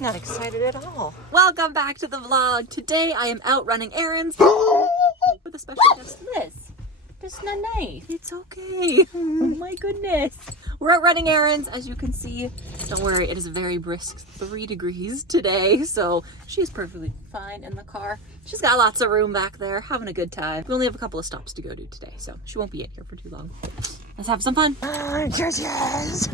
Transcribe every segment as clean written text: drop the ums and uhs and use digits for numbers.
not excited at all. Welcome back to the vlog. Today I am out running errands with a special guest, Liz. That's not nice. It's okay. Oh my goodness. We're out running errands, as you can see. Don't worry, it is a very brisk 3 degrees today, so she's perfectly fine in the car. She's got lots of room back there, having a good time. We only have a couple of stops to go to today, so she won't be in here for too long. Let's have some fun. Yes.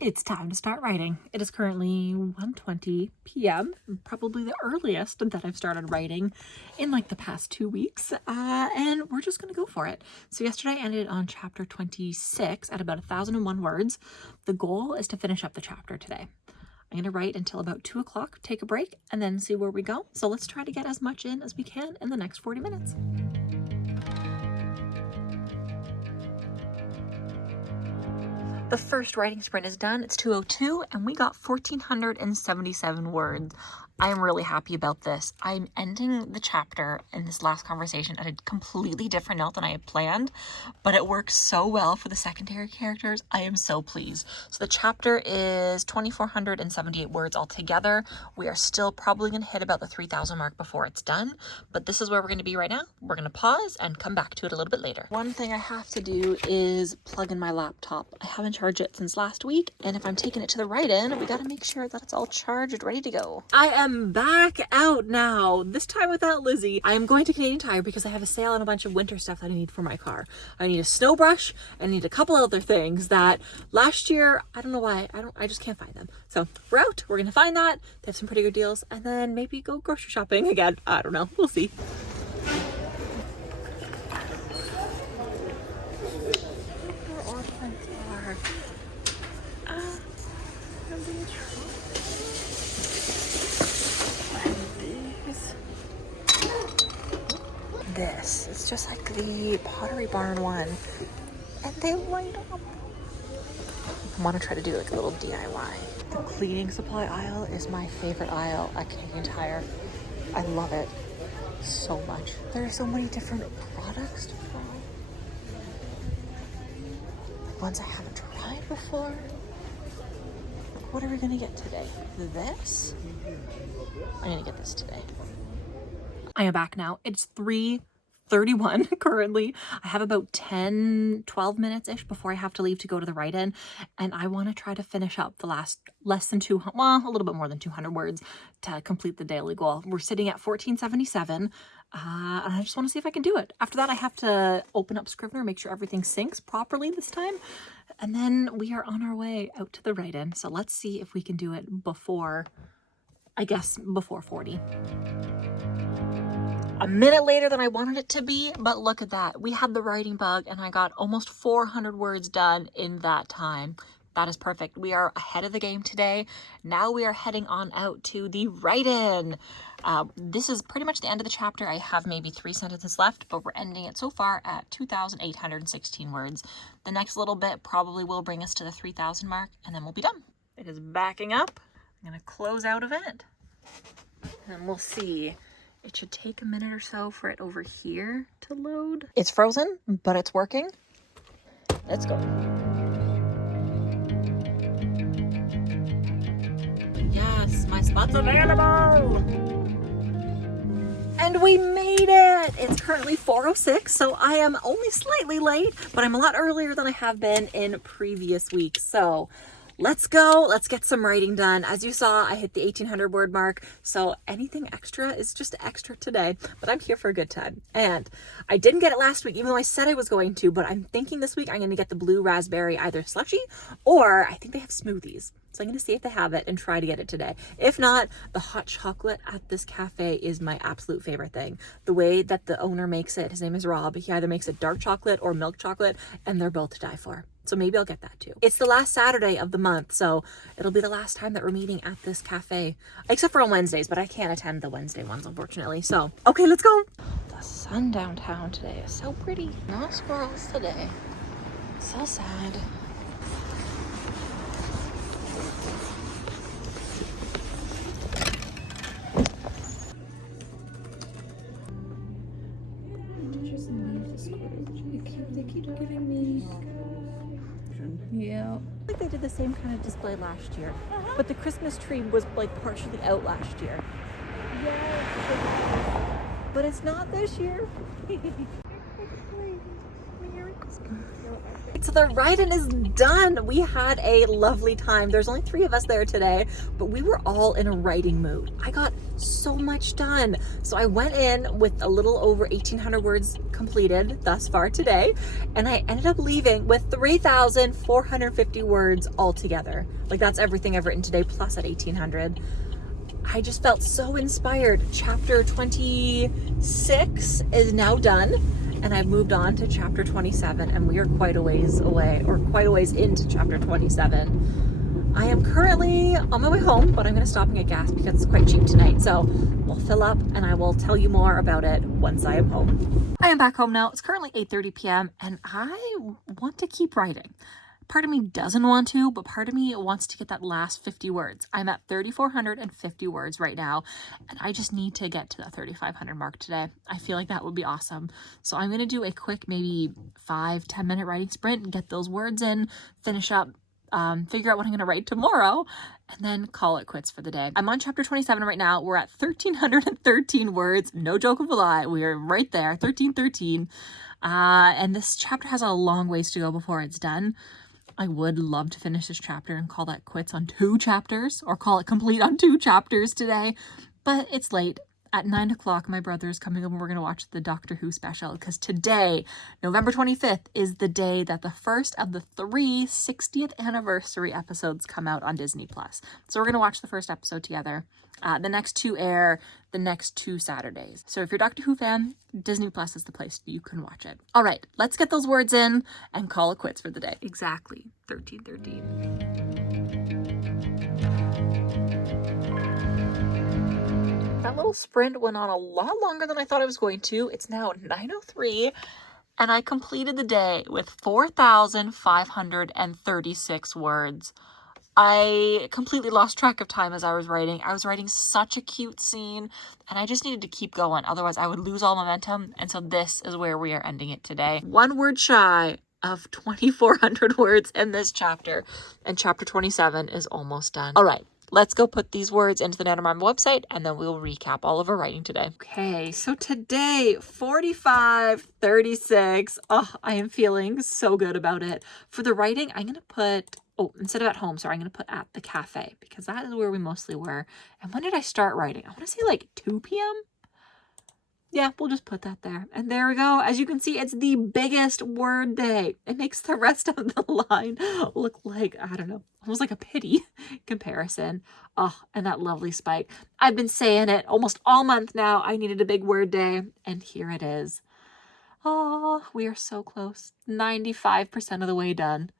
It's time to start writing. It is currently 1:20 p.m., probably the earliest that I've started writing in like the past 2 weeks, and we're just gonna go for it. So yesterday I ended on chapter 26 at about 1,001 words. The goal is to finish up the chapter today. I'm gonna write until about 2 o'clock, take a break, and then see where we go. So let's try to get as much in as we can in the next 40 minutes. The first writing sprint is done. It's 2:02 and we got 1,477 words. I am really happy about this. I'm ending the chapter in this last conversation at a completely different note than I had planned, but it works so well for the secondary characters. I am so pleased. So the chapter is 2,478 words altogether. We are still probably going to hit about the 3,000 mark before it's done, but this is where we're going to be right now. We're going to pause and come back to it a little bit later. One thing I have to do is plug in my laptop. I haven't charged it since last week, and if I'm taking it to the write-in, we got to make sure that it's all charged, ready to go. I am back out now, this time without Lizzie. I am going to Canadian Tire because I have a sale on a bunch of winter stuff that I need for my car. I need a snow brush, I need a couple other things that last year, I don't know why, I just can't find them. So we're out, we're gonna find that. They have some pretty good deals, and then maybe go grocery shopping again. I don't know, we'll see. This is just like the Pottery Barn one, and they light up. I want to try to do like a little DIY. The cleaning supply aisle is my favorite aisle at Canadian Tire. I love it so much. There are so many different products to try, like ones I haven't tried before. What are we gonna get today? This? I'm gonna get this today. I am back now. It's 3:31 currently. I have about 10-12 minutes-ish before I have to leave to go to the write-in, and I want to try to finish up the last less than 200, well, a little bit more than 200 words to complete the daily goal. We're sitting at 1,477, and I just want to see if I can do it. After that, I have to open up Scrivener, make sure everything syncs properly this time, and then we are on our way out to the write-in. So let's see if we can do it before, I guess, before 40. A minute later than I wanted it to be, but look at that. We had the writing bug and I got almost 400 words done in that time. That is perfect. We are ahead of the game today. Now we are heading on out to the write-in. This is pretty much the end of the chapter. I have maybe 3 sentences left, but we're ending it so far at 2,816 words. The next little bit probably will bring us to the 3,000 mark, and then we'll be done. It is backing up. I'm gonna close out of it, and we'll see. It should take a minute or so for it over here to load. It's frozen, but it's working. Let's go. Yes, my spot's available. And we made it. It's currently 4:06, so I am only slightly late, but I'm a lot earlier than I have been in previous weeks. So let's go. Let's get some writing done. As you saw, I hit the 1,800 word mark. So anything extra is just extra today, but I'm here for a good time. And I didn't get it last week, even though I said I was going to, but I'm thinking this week I'm going to get the blue raspberry either slushy or I think they have smoothies. So I'm going to see if they have it and try to get it today. If not, the hot chocolate at this cafe is my absolute favorite thing. The way that the owner makes it, his name is Rob, he either makes it dark chocolate or milk chocolate, and they're both to die for. So maybe I'll get that too. It's the last Saturday of the month, so it'll be the last time that we're meeting at this cafe. Except for on Wednesdays, but I can't attend the Wednesday ones, unfortunately. So, okay, let's go. The sun downtown today is so pretty. No squirrels today. So sad. They keep giving me decoration. Yeah. Like they did the same kind of display last year. But the Christmas tree was like partially out last year. Yeah. But it's not this year. So the write-in is done. We had a lovely time. There's only 3 of us there today, but we were all in a writing mood. I got so much done. So I went in with a little over 1,800 words completed thus far today, and I ended up leaving with 3,450 words altogether. Like that's everything I've written today plus that 1,800. I just felt so inspired. Chapter 26 is now done, and I've moved on to chapter 27, and we are quite a ways away, or quite a ways into chapter 27. I am currently on my way home, but I'm going to stop and get gas because it's quite cheap tonight. So we'll fill up, and I will tell you more about it once I am home. I am back home now. It's currently 8:30 p.m., and I want to keep writing. Part of me doesn't want to, but part of me wants to get that last 50 words. I'm at 3,450 words right now, and I just need to get to that 3,500 mark today. I feel like that would be awesome. So I'm going to do a quick, maybe 5-10 minute writing sprint and get those words in, finish up, figure out what I'm going to write tomorrow, and then call it quits for the day. I'm on chapter 27 right now. We're at 1,313 words. No joke of a lie. We are right there, 1,313. And this chapter has a long ways to go before it's done. I would love to finish this chapter and call that quits on 2 chapters, or call it complete on 2 chapters today, but it's late. At 9 o'clock, my brother is coming over. We're going to watch the Doctor Who special, because today, November 25th, is the day that the first of the 3 60th anniversary episodes come out on Disney+. So we're going to watch the first episode together. The next 2 air the next 2 Saturdays. So if you're a Doctor Who fan, Disney Plus is the place you can watch it. All right, let's get those words in and call it quits for the day. Exactly, 1313. That little sprint went on a lot longer than I thought it was going to. It's now 9:03, and I completed the day with 4,536 words. I completely lost track of time as I was writing. I was writing such a cute scene, and I just needed to keep going. Otherwise, I would lose all momentum. And so this is where we are ending it today. 1 word shy of 2,400 words in this chapter, and chapter 27 is almost done. All right, let's go put these words into the NaNoWriMo website, and then we'll recap all of our writing today. Okay, so today, 45:36. Oh, I am feeling so good about it. For the writing, I'm going to put... Oh, instead of at home, sorry, I'm going to put at the cafe, because that is where we mostly were. And when did I start writing? I want to say like 2 p.m. Yeah, we'll just put that there. And there we go. As you can see, it's the biggest word day. It makes the rest of the line look like, I don't know, almost like a pity comparison. Oh, and that lovely spike. I've been saying it almost all month now. I needed a big word day, and here it is. Oh, we are so close. 95% of the way done.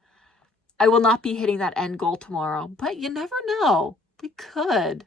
I will not be hitting that end goal tomorrow, but you never know. We could.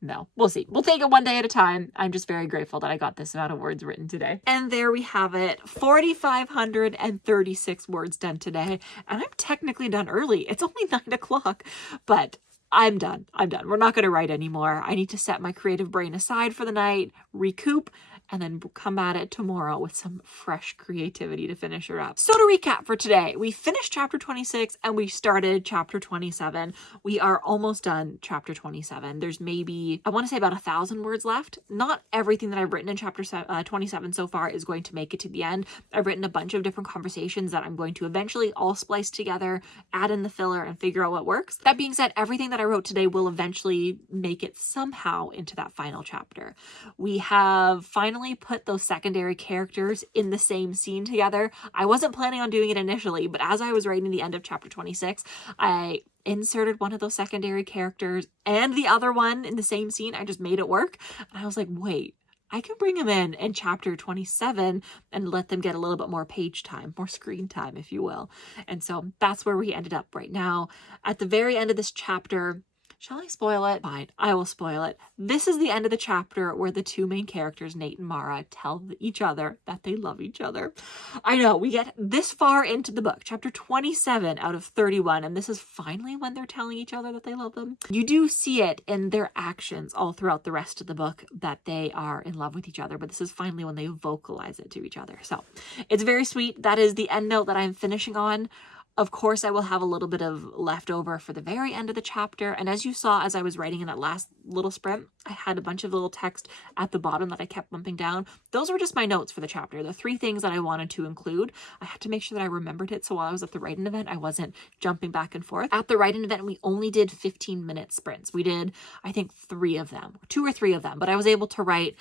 No, we'll see. We'll take it one day at a time. I'm just very grateful that I got this amount of words written today. And there we have it. 4,536 words done today. And I'm technically done early. It's only 9 o'clock, but I'm done. We're not going to write anymore. I need to set my creative brain aside for the night, recoup, and then come at it tomorrow with some fresh creativity to finish her up. So to recap for today, we finished chapter 26 and we started chapter 27. We are almost done chapter 27. There's maybe, I want to say about 1,000 words left. Not everything that I've written in chapter 27 so far is going to make it to the end. I've written a bunch of different conversations that I'm going to eventually all splice together, add in the filler, and figure out what works. That being said, everything that I wrote today will eventually make it somehow into that final chapter. We have finally put those secondary characters in the same scene together. I wasn't planning on doing it initially, but as I was writing the end of chapter 26, I inserted one of those secondary characters and the other one in the same scene. I just made it work. And I was like, wait, I can bring them in chapter 27 and let them get a little bit more page time, more screen time, if you will. And so that's where we ended up right now. At the very end of this chapter, shall I spoil it? Fine, I will spoil it. This is the end of the chapter where the 2 main characters, Nate and Mara, tell each other that they love each other. I know, we get this far into the book, chapter 27 out of 31, and this is finally when they're telling each other that they love them. You do see it in their actions all throughout the rest of the book that they are in love with each other, but this is finally when they vocalize it to each other. So it's very sweet. That is the end note that I'm finishing on. Of course, I will have a little bit of leftover for the very end of the chapter. And as you saw, as I was writing in that last little sprint, I had a bunch of little text at the bottom that I kept bumping down. Those were just my notes for the chapter. The 3 things that I wanted to include. I had to make sure that I remembered it. So while I was at the writing event, I wasn't jumping back and forth. At the writing event, we only did 15-minute sprints. We did, I think, 3 of them, 2 or 3 of them, but I was able to write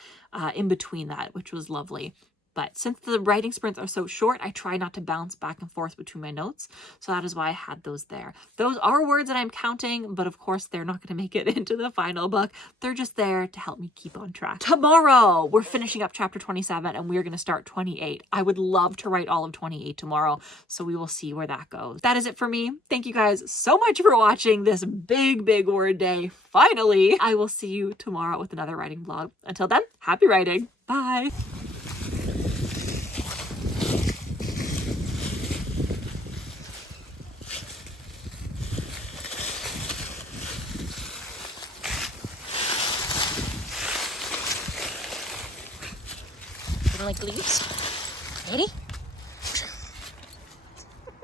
in between that, which was lovely. But since the writing sprints are so short, I try not to bounce back and forth between my notes. So that is why I had those there. Those are words that I'm counting, but of course they're not going to make it into the final book. They're just there to help me keep on track. Tomorrow, we're finishing up chapter 27 and we're going to start 28. I would love to write all of 28 tomorrow, so we will see where that goes. That is it for me. Thank you guys so much for watching this big word day. Finally, I will see you tomorrow with another writing vlog. Until then, happy writing. Bye. Like leaves. Ready?